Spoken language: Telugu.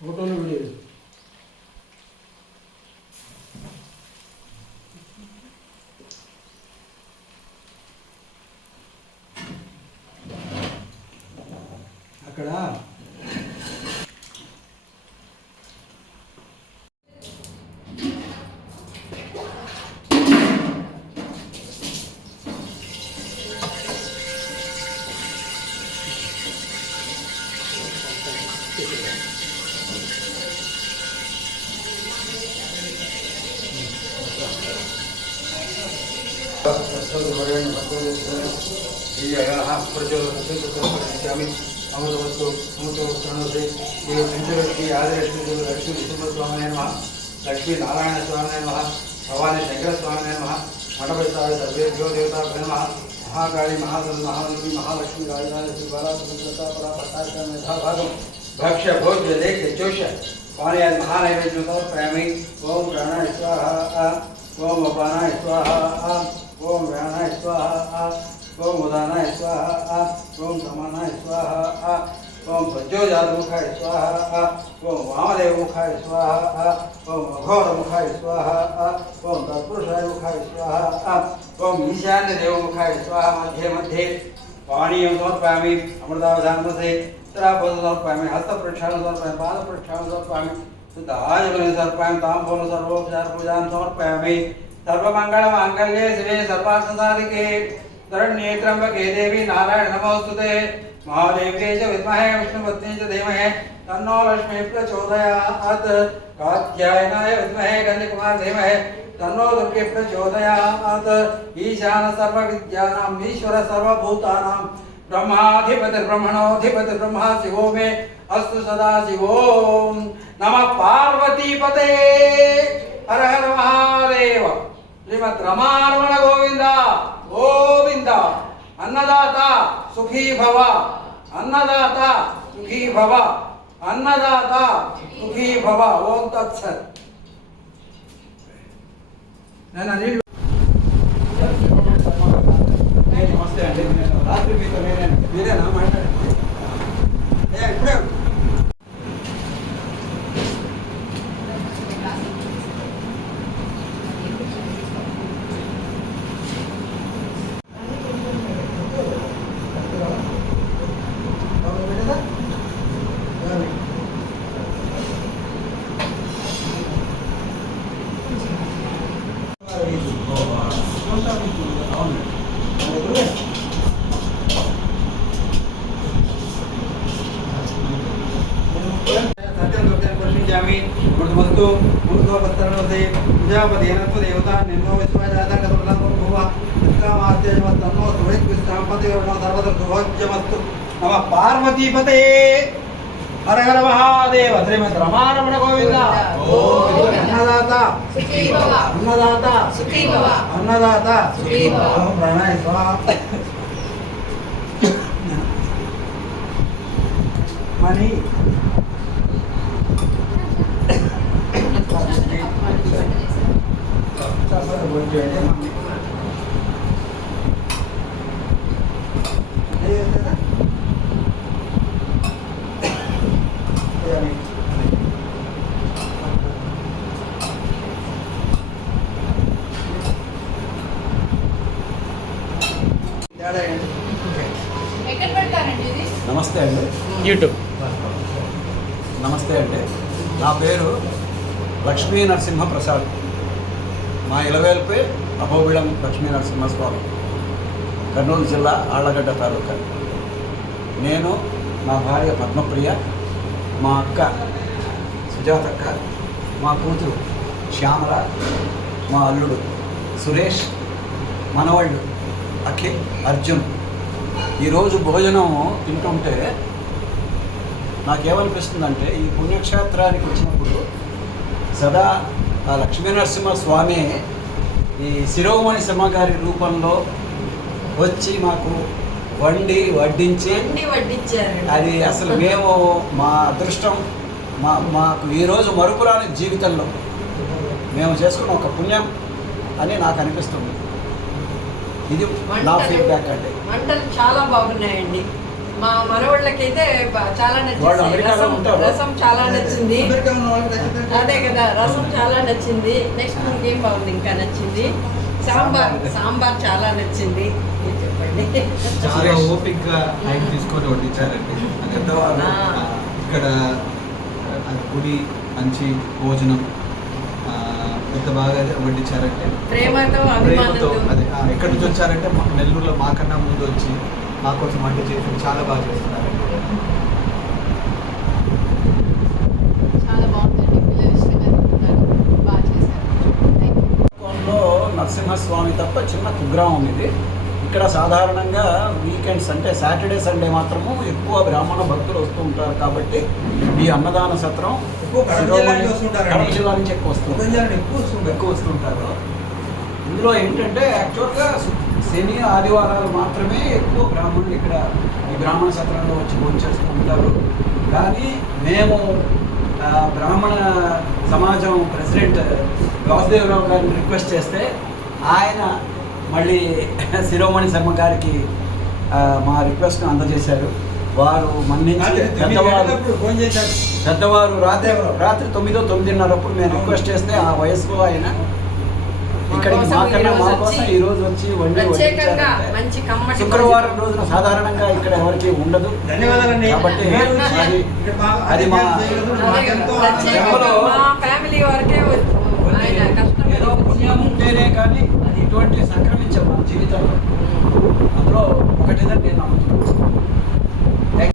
ఫోటోలు వీడియో అక్కడ अमृतवस्तु अमृतवस्तु पंचलक्ष्मी आदिलक्ष्मी लक्ष्मी नृसिंहस्वामी नमः लक्ष्मी नारायण स्वामी नमः भवानी शंकर स्वामी नमः मठपरिसाय सर्वेभ्यो देवताभ्यो नमः महाकाली महादेवी महादेवी महालक्ष्मी राजराजेश्वरी बालासुता परा पट्टाक्षर मेधाभागम भक्ष्य भोज्य लेख्य चोष पानी महानैवेद्य समर्पयामि ओम प्राणाय स्वाहा ओम अपानाय स्वाहा ओम व्यानाय स्वाहा ओम उदानाय स्वाहा ओम समानाय स्वाहा ओम सज्जोजातमुखाय स्वाहा ओम वामदेवमुखाय स्वाहा ओम अघोरमुखाय स्वाहा ओम तत्पुरुषाय मुखाय स्वाहा ओम ईशान्यदेवमुखाय स्वाहा मध्ये मध्ये पानीयं समर्पयामि अमृतावधानमसे तरापोदं समर्पयामि हस्तप्रक्षालनं समर्पयामि पादप्रक्षालनं समर्पयामि शुद्धाजलं समर्पयामि ताम्बूलं सर्वोपचारपूजां समर्पयामि सर्वमङ्गलमाङ्गल्ये शिवे सर्वार्थसाधिके शरण्ये त्र्यंबके देवी नारायण नमोस्तुते महादेव्यै च विद्महे विष्णुपत्नी च धीमहि तन्नो लक्ष्मी प्रचोदयात् कात्यायनाय विद्महे कन्याकुमारी धीमहि तन्नो दुर्गे प्रचोदयात् ईशान सर्वविद्यानां ईश्वर सर्वभूतानां ब्रह्माधिपतिर्ब्रह्मणोऽधिपति ब्रह्मा शिवो मे अस्तु सदा शिवो नमः पार्वतीपते हर हर महादेव श्रीमद् रमारमण गोविंद गोविंद अन्नदाता सुखी भव अन्नदाता सुखी भव अन्नदाता सुखी भव ओम तत्सत् नमस्ते अंడి రాత్రి మీతో మీరేనా మాట్లాడండి ఇప్పుడే मृतमस्तु मृतोपस्तरणोदे प्रजापतेन देवता निन्नो विश्वजातकतुर्लङ्घो कामास्तेजमस्तन्नो सुहृत्कृष्णाम्पतिवर्णो सर्वत्र शुभोज्यमस्तु नमः पार्वतीपते हर हर महादेव श्रीमद् रमारमण गोविंद अन्नदाता सुखी भव अन्नदाता सुखी भव अन्नदाता सुखी भव ओम प्राणाय स्वाहा मणि నమస్తే అండి యూట్యూబ్ నమస్తే అండి నా పేరు లక్ష్మీ నరసింహ ప్రసాద్ మా ఇలవేల్పే అహోబిళం లక్ష్మీ నరసింహస్వామి కర్నూలు జిల్లా ఆళ్లగడ్డ తాలూకా నేను మా భార్య పద్మప్రియ మా అక్క సుజాతక్క మా కూతురు శ్యామల మా అల్లుడు సురేష్ మనవాళ్ళు అఖిల్ అర్జున్ ఈరోజు భోజనం తింటుంటే నాకేమనిపిస్తుందంటే ఈ పుణ్యక్షేత్రానికి వచ్చినప్పుడు సదా ఆ లక్ష్మీనరసింహ స్వామి ఈ శిరోమణి సింహగారి రూపంలో వచ్చి మాకు వడ్డించి అది అసలు మేము మా అదృష్టం మాకు ఈరోజు మరుపురాని జీవితంలో మేము చేసుకున్న ఒక పుణ్యం అని నాకు అనిపిస్తుంది. ఇది నా ఫీడ్బ్యాక్ అండి. వంటలు చాలా బాగున్నాయండి. మా మనవాళ్ళకైతే చాలా వాళ్ళు నచ్చింది. అమెరికాలో ఉంటారు. రసం చాలా నచ్చింది. అమెరికా ఉన్న వాళ్ళకి నచ్చితే అదే కదా, రసం చాలా నచ్చింది. నెక్స్ట్ ఇంకేం బాగుంది ఇంకా నచ్చింది? సాంబార్ చాలా నచ్చింది. మీరు చెప్పండి. చాలా ఓపిక్గా టైం తీసుకొని వడ్డించారండి. పెద్దవారు. ఇక్కడ గుడి మంచి భోజనం ఎంత బాగా వడ్డించారంటే ప్రేమతో ప్రేమతో. అభిమానంతో. అదే ఎక్కడి నుంచి వచ్చారంటే నెల్లూరులో మాకన్నా ముందు వచ్చి మా కోసం వంట చేసి చాలా బాగా చేస్తున్నారు. చాలా బాగుందండి. పిల్లలు ఇష్టంగా తింటున్నారు. బాగా చేశారు. Thank you. లో నరసింహస్వామి తప్ప చిన్న కుగ్రామం ఇది. ఇక్కడ సాధారణంగా వీకెండ్స్ అంటే సాటర్డే సండే మాత్రము ఎక్కువ బ్రాహ్మణ భక్తులు వస్తూ ఉంటారు. కాబట్టి ఈ అన్నదాన సత్రం ఎక్కువ కడప జిల్లా నుంచి వస్తుంటారండి. కడప జిల్లా నుంచి ఎక్కువ వస్తుంది. ఎక్కువ వస్తుంటారు. ఇందులో ఏంటంటే యాక్చువల్గా శని ఆదివారాలు మాత్రమే ఎక్కువ బ్రాహ్మణులు ఇక్కడ ఈ బ్రాహ్మణ సత్రంలో వచ్చి భోంచేస్తూ ఉంటారు. కానీ మేము బ్రాహ్మణ సమాజం ప్రెసిడెంట్ వాసుదేవరావు గారిని రిక్వెస్ట్ చేస్తే ఆయన మళ్ళీ శిరోమణి శర్మ గారికి మా రిక్వెస్ట్ను అందజేశారు. వారు మన్నించి పెద్దవారు రాత్రి 9:30 మేము రిక్వెస్ట్ చేస్తే ఆ వయసులో ఆయన ఇక్కడికి మా కోసం ఈ రోజు వచ్చి ప్రత్యేకంగా మంచి కమ్మటి శుక్రవారం రోజున సాధారణంగా ఇక్కడ ఎవరికి ఉండదు. ధన్యవాదాలండి. కాబట్టి అది మా ప్రత్యేకంగా మా ఫ్యామిలీ వరకే ఆయన కష్టం ఏదో పుణ్యం ఉంటేనే కానీ అది ఇటువంటి సంక్రమించే మన జీవితంలో అందులో ఒకటిదని నేను నమ్ముతున్నాను.